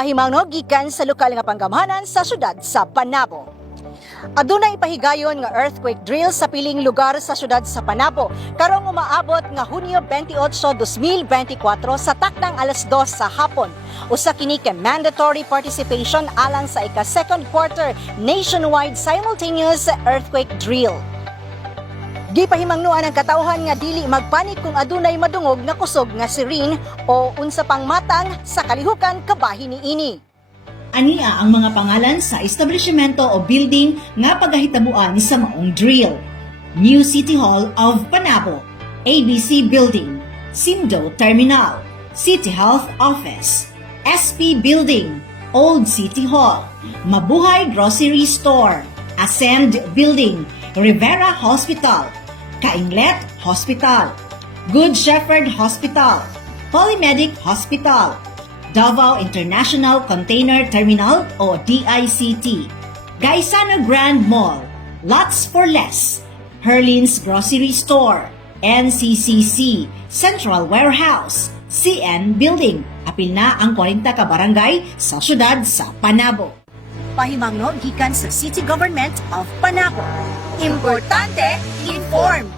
Pahimangno gikan sa lokal nga panggamhanan sa syudad sa Panabo. Adunay ipahigayon nga earthquake drill sa piling lugar sa syudad sa Panabo karong umaabot nga Hunyo 28, 2024 sa takdang alas 2 sa hapon. Usa kini kay mandatory participation alang sa ika-second quarter nationwide simultaneous earthquake drill. Gipahimangnuan ang katawhan nga dili magpanik kung adunay madungog nga kusog nga siren o unsa pang matang sa kalihukan kabahin niini. Ania ang mga pangalan sa establishmento o building nga pagahitabuan sa maong drill. New City Hall of Panabo, ABC Building, Simdo Terminal, City Health Office, SP Building, Old City Hall, Mabuhay Grocery Store, Ascend Building, Rivera Hospital, Kainglet Hospital, Good Shepherd Hospital, Polymedic Hospital, Davao International Container Terminal o DICT, Gaisano Grand Mall, Lots for Less, Herlin's Grocery Store, NCCC, Central Warehouse, CN Building, apil na ang 40 ka barangay sa syudad sa Panabo. Pahimangno gikan sa City Government of Panabo. Importante, informed.